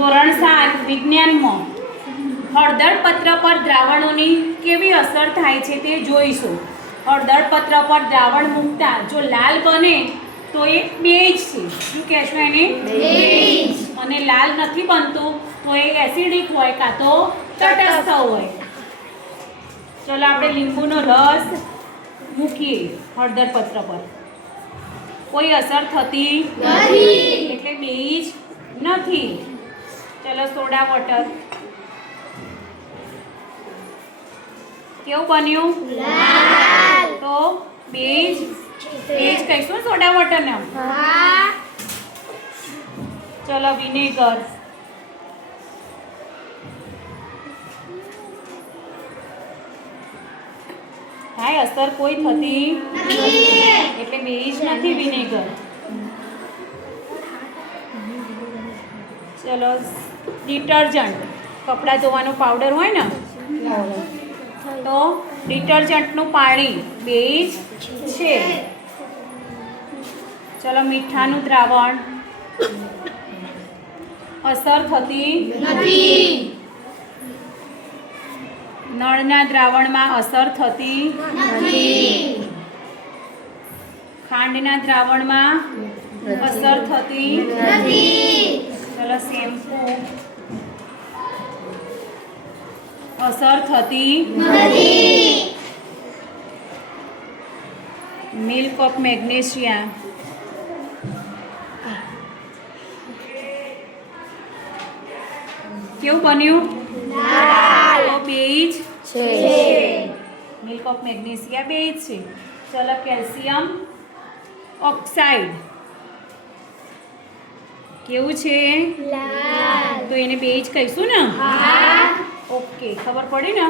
ધોરણ 7 વિજ્ઞાનમાં હળદર પત્ર પર દ્રાવણોની કેવી અસર થાય છે તે જોઈશું. હળદર પત્ર પર દ્રાવણ મૂકતા જો લાલ બને તો એ બેઝ છે. શું કહેશો એને? બેઝ. અને લાલ નથી બનતું તો એ એસિડિક હોય કાં તો તટસ્થ હોય. ચલો આપણે લીંબુનો રસ મૂકીએ હળદર પત્ર પર, કોઈ અસર થતી નથી એટલે બેઝ નથી. ચલો સોડા વોટર, કેવું બન્યું? લાલ. તો બેઝ કહીશું સોડા વોટરને. ચલો વિનેગર, થાય અસર કોઈ થતી એટલે બેઝ નથી વિનેગર. ચલો ડિટર્જન્ટ, કપડાં ધોવાનો પાવડર હોય ને તો ડિટર્જન્ટનું પાણી બેઝ છે. ચલો મીઠાનું દ્રાવણ, અસર થતી નથી. નળના દ્રાવણમાં અસર થતી નથી. ખાંડના દ્રાવણમાં અસર થતી નથી. ચલો શેમ્પૂ, અસર થતી નથી. મિલ્ક ઓફ મેગ્નેશિયા, કેવું બન્યું? તો બેઝ છે. મિલ્ક ઓફ મેગ્નેશિયા બેઝ છે. ચલો કેલ્શિયમ ઓક્સાઇડ, કેવું છે? લાલ. તો એને બેઝ કહીશું ને? ઓકે, ખબર પડી ને?